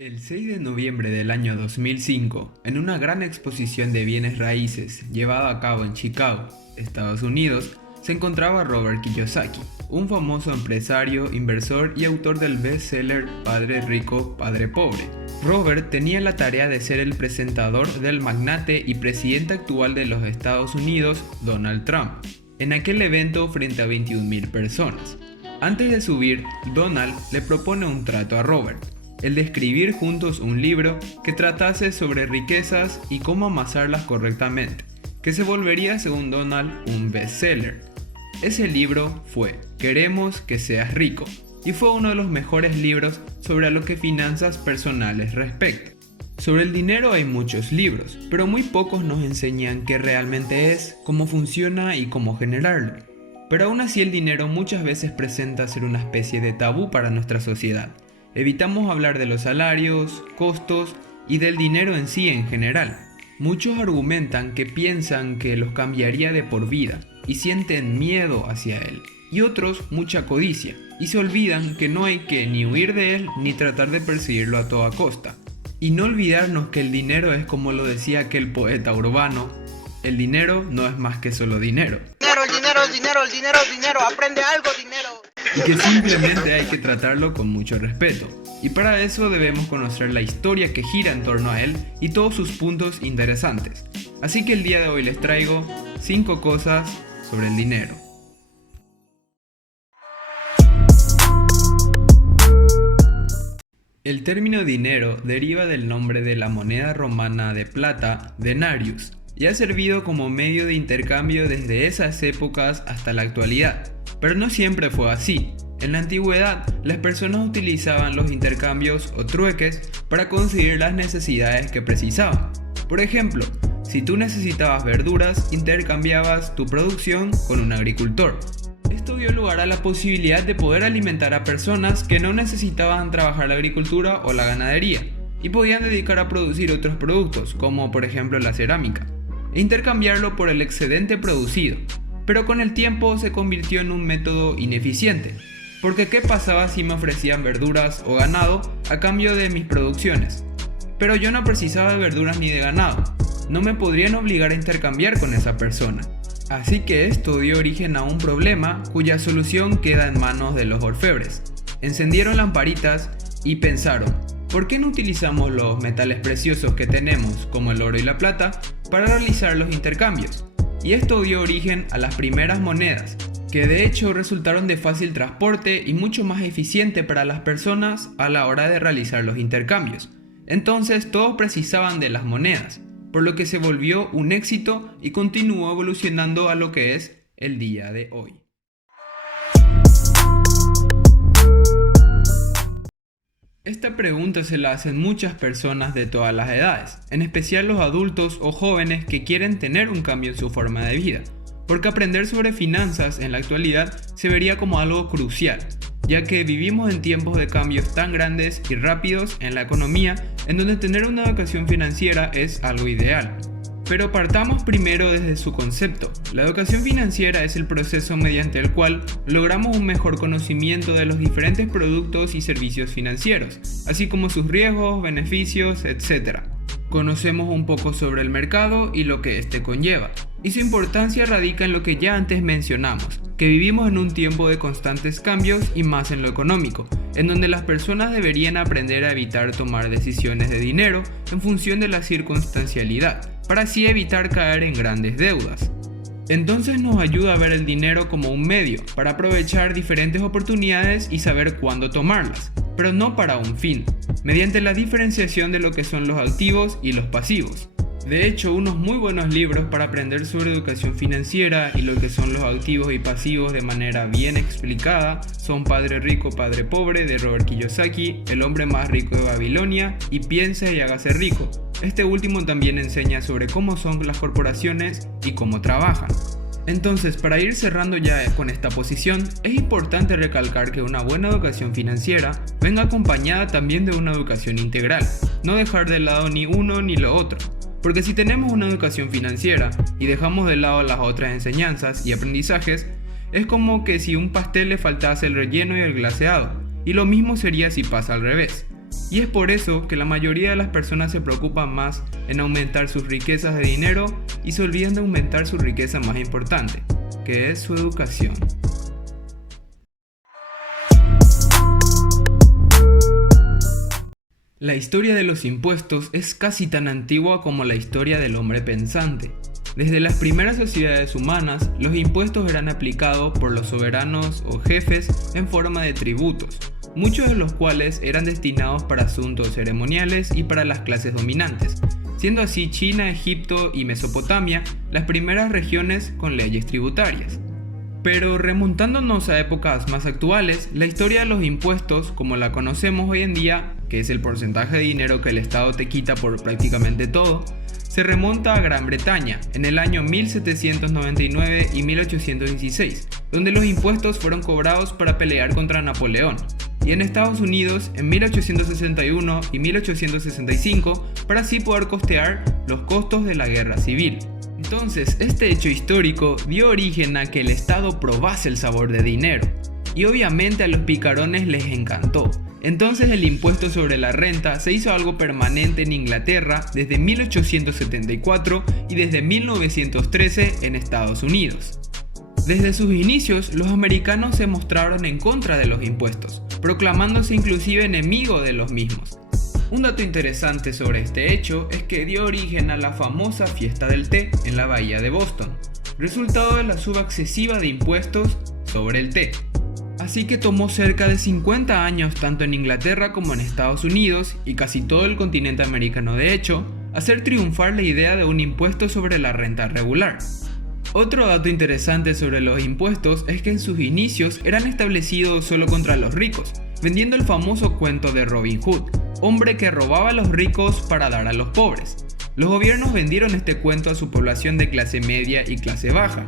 El 6 de noviembre del año 2005, en una gran exposición de bienes raíces llevada a cabo en Chicago, Estados Unidos, se encontraba Robert Kiyosaki, un famoso empresario, inversor y autor del bestseller Padre Rico, Padre Pobre. Robert tenía la tarea de ser el presentador del magnate y presidente actual de los Estados Unidos, Donald Trump, en aquel evento frente a 21,000 personas. Antes de subir, Donald le propone un trato a Robert, el de escribir juntos un libro que tratase sobre riquezas y cómo amasarlas correctamente, que se volvería, según Donald, un bestseller. Ese libro fue Queremos que seas rico, y fue uno de los mejores libros sobre lo que finanzas personales respecta. Sobre el dinero hay muchos libros, pero muy pocos nos enseñan qué realmente es, cómo funciona y cómo generarlo. Pero aún así el dinero muchas veces presenta ser una especie de tabú para nuestra sociedad. Evitamos hablar de los salarios, costos y del dinero en sí en general. Muchos argumentan que piensan que los cambiaría de por vida y sienten miedo hacia él, y otros mucha codicia, y se olvidan que no hay que ni huir de él ni tratar de perseguirlo a toda costa. Y no olvidarnos que el dinero es, como lo decía aquel poeta urbano, el dinero no es más que solo dinero. Dinero, aprende algo, dinero. Y que simplemente hay que tratarlo con mucho respeto. Y para eso debemos conocer la historia que gira en torno a él y todos sus puntos interesantes. Así que el día de hoy les traigo 5 cosas sobre el dinero. El término dinero deriva del nombre de la moneda romana de plata, denarius, y ha servido como medio de intercambio desde esas épocas hasta la actualidad. Pero no siempre fue así. En la antigüedad, las personas utilizaban los intercambios o trueques para conseguir las necesidades que precisaban. Por ejemplo, si tú necesitabas verduras, intercambiabas tu producción con un agricultor. Esto dio lugar a la posibilidad de poder alimentar a personas que no necesitaban trabajar la agricultura o la ganadería y podían dedicar a producir otros productos, como por ejemplo la cerámica, e intercambiarlo por el excedente producido. Pero con el tiempo se convirtió en un método ineficiente, porque ¿qué pasaba si me ofrecían verduras o ganado a cambio de mis producciones? Pero yo no precisaba de verduras ni de ganado, no me podrían obligar a intercambiar con esa persona. Así que esto dio origen a un problema cuya solución queda en manos de los orfebres. Encendieron lamparitas y pensaron, ¿por qué no utilizamos los metales preciosos que tenemos, como el oro y la plata, para realizar los intercambios? Y esto dio origen a las primeras monedas, que de hecho resultaron de fácil transporte y mucho más eficiente para las personas a la hora de realizar los intercambios. Entonces todos precisaban de las monedas, por lo que se volvió un éxito y continuó evolucionando a lo que es el día de hoy. Esta pregunta se la hacen muchas personas de todas las edades, en especial los adultos o jóvenes que quieren tener un cambio en su forma de vida, porque aprender sobre finanzas en la actualidad se vería como algo crucial, ya que vivimos en tiempos de cambios tan grandes y rápidos en la economía, en donde tener una educación financiera es algo ideal. Pero partamos primero desde su concepto. La educación financiera es el proceso mediante el cual logramos un mejor conocimiento de los diferentes productos y servicios financieros, así como sus riesgos, beneficios, etc. Conocemos un poco sobre el mercado y lo que éste conlleva, y su importancia radica en lo que ya antes mencionamos, que vivimos en un tiempo de constantes cambios y más en lo económico, en donde las personas deberían aprender a evitar tomar decisiones de dinero en función de la circunstancialidad, para así evitar caer en grandes deudas. Entonces nos ayuda a ver el dinero como un medio para aprovechar diferentes oportunidades y saber cuándo tomarlas, pero no para un fin, mediante la diferenciación de lo que son los activos y los pasivos. De hecho, unos muy buenos libros para aprender sobre educación financiera y lo que son los activos y pasivos de manera bien explicada son Padre Rico, Padre Pobre de Robert Kiyosaki, El hombre más rico de Babilonia y Piense y hágase rico. Este último también enseña sobre cómo son las corporaciones y cómo trabajan. Entonces, para ir cerrando ya con esta posición, es importante recalcar que una buena educación financiera venga acompañada también de una educación integral, no dejar de lado ni uno ni lo otro. Porque si tenemos una educación financiera y dejamos de lado las otras enseñanzas y aprendizajes, es como que si un pastel le faltase el relleno y el glaseado, y lo mismo sería si pasa al revés. Y es por eso que la mayoría de las personas se preocupan más en aumentar sus riquezas de dinero y se olvidan de aumentar su riqueza más importante, que es su educación. La historia de los impuestos es casi tan antigua como la historia del hombre pensante. Desde las primeras sociedades humanas, los impuestos eran aplicados por los soberanos o jefes en forma de tributos, muchos de los cuales eran destinados para asuntos ceremoniales y para las clases dominantes, siendo así China, Egipto y Mesopotamia las primeras regiones con leyes tributarias. Pero remontándonos a épocas más actuales, la historia de los impuestos, como la conocemos hoy en día, que es el porcentaje de dinero que el Estado te quita por prácticamente todo, se remonta a Gran Bretaña en el año 1799 y 1816, donde los impuestos fueron cobrados para pelear contra Napoleón, y en Estados Unidos en 1861 y 1865 para así poder costear los costos de la guerra civil. Entonces, este hecho histórico dio origen a que el Estado probase el sabor de dinero, y obviamente a los picarones les encantó. Entonces el impuesto sobre la renta se hizo algo permanente en Inglaterra desde 1874 y desde 1913 en Estados Unidos. Desde sus inicios, los americanos se mostraron en contra de los impuestos, proclamándose inclusive enemigos de los mismos. Un dato interesante sobre este hecho es que dio origen a la famosa fiesta del té en la bahía de Boston, resultado de la suba excesiva de impuestos sobre el té. Así que tomó cerca de 50 años tanto en Inglaterra como en Estados Unidos y casi todo el continente americano de hecho, hacer triunfar la idea de un impuesto sobre la renta regular. Otro dato interesante sobre los impuestos es que en sus inicios eran establecidos solo contra los ricos, vendiendo el famoso cuento de Robin Hood, hombre que robaba a los ricos para dar a los pobres. Los gobiernos vendieron este cuento a su población de clase media y clase baja,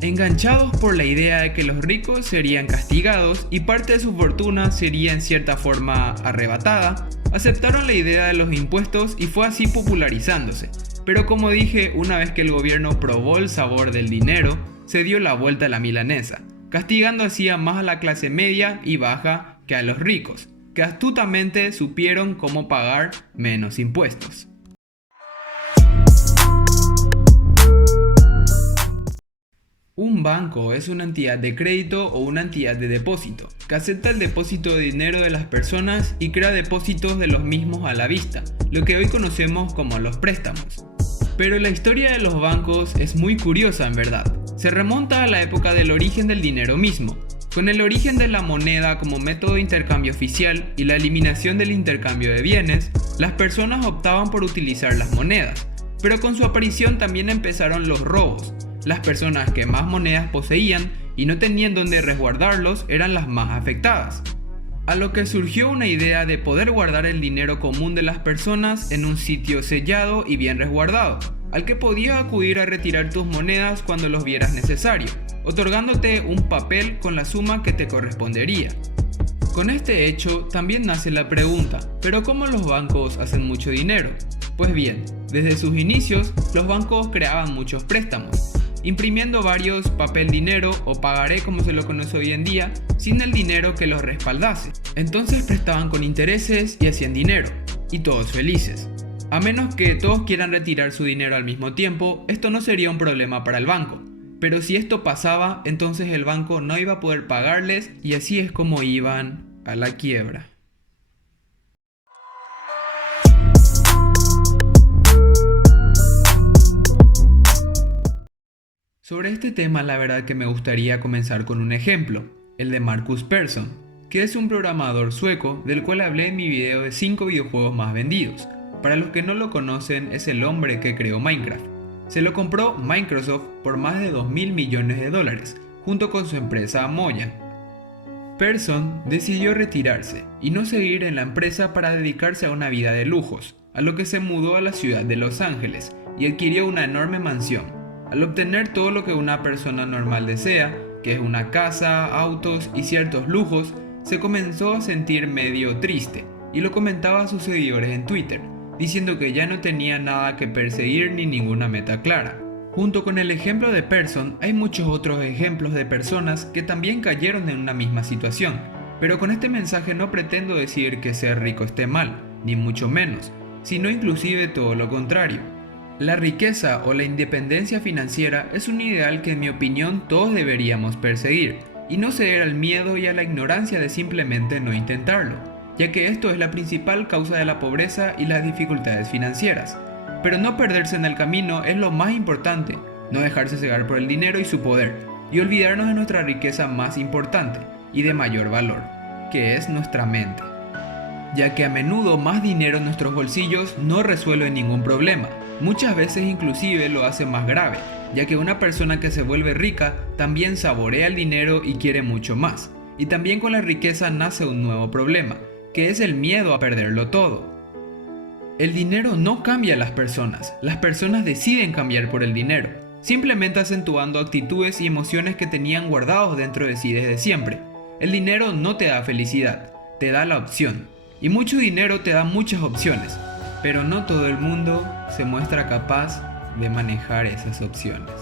enganchados por la idea de que los ricos serían castigados y parte de su fortuna sería en cierta forma arrebatada, aceptaron la idea de los impuestos y fue así popularizándose. Pero como dije, una vez que el gobierno probó el sabor del dinero, se dio la vuelta a la milanesa, castigando así más a la clase media y baja que a los ricos, que astutamente supieron cómo pagar menos impuestos. Un banco es una entidad de crédito o una entidad de depósito, que acepta el depósito de dinero de las personas y crea depósitos de los mismos a la vista, lo que hoy conocemos como los préstamos. Pero la historia de los bancos es muy curiosa en verdad. Se remonta a la época del origen del dinero mismo, con el origen de la moneda como método de intercambio oficial y la eliminación del intercambio de bienes, las personas optaban por utilizar las monedas, pero con su aparición también empezaron los robos. Las personas que más monedas poseían y no tenían dónde resguardarlos eran las más afectadas. A lo que surgió una idea de poder guardar el dinero común de las personas en un sitio sellado y bien resguardado, al que podías acudir a retirar tus monedas cuando los vieras necesario, otorgándote un papel con la suma que te correspondería. Con este hecho también nace la pregunta, ¿pero cómo los bancos hacen mucho dinero? Pues bien, desde sus inicios, los bancos creaban muchos préstamos, imprimiendo varios papel dinero o pagaré como se lo conoce hoy en día, sin el dinero que los respaldase. Entonces prestaban con intereses y hacían dinero, y todos felices. A menos que todos quieran retirar su dinero al mismo tiempo, esto no sería un problema para el banco. Pero si esto pasaba, entonces el banco no iba a poder pagarles y así es como iban a la quiebra. Sobre este tema la verdad que me gustaría comenzar con un ejemplo, el de Marcus Persson, que es un programador sueco del cual hablé en mi video de 5 videojuegos más vendidos. Para los que no lo conocen, es el hombre que creó Minecraft. Se lo compró Microsoft por más de $2.000 millones, junto con su empresa Mojang. Persson decidió retirarse y no seguir en la empresa para dedicarse a una vida de lujos, a lo que se mudó a la ciudad de Los Ángeles y adquirió una enorme mansión. Al obtener todo lo que una persona normal desea, que es una casa, autos y ciertos lujos, se comenzó a sentir medio triste y lo comentaba a sus seguidores en Twitter, diciendo que ya no tenía nada que perseguir ni ninguna meta clara. Junto con el ejemplo de Persson, hay muchos otros ejemplos de personas que también cayeron en una misma situación, Pero con este mensaje no pretendo decir que ser rico esté mal, ni mucho menos, sino inclusive todo lo contrario. La riqueza o la independencia financiera es un ideal que en mi opinión todos deberíamos perseguir, y no ceder al miedo y a la ignorancia de simplemente no intentarlo, ya que esto es la principal causa de la pobreza y las dificultades financieras. Pero no perderse en el camino es lo más importante, no dejarse cegar por el dinero y su poder, y olvidarnos de nuestra riqueza más importante y de mayor valor, que es nuestra mente. Ya que a menudo más dinero en nuestros bolsillos no resuelve ningún problema, muchas veces inclusive lo hace más grave, ya que una persona que se vuelve rica también saborea el dinero y quiere mucho más, y también con la riqueza nace un nuevo problema, que es el miedo a perderlo todo. El dinero no cambia a las personas deciden cambiar por el dinero, simplemente acentuando actitudes y emociones que tenían guardados dentro de sí desde siempre. El dinero no te da felicidad, te da la opción. Y mucho dinero te da muchas opciones, pero no todo el mundo se muestra capaz de manejar esas opciones.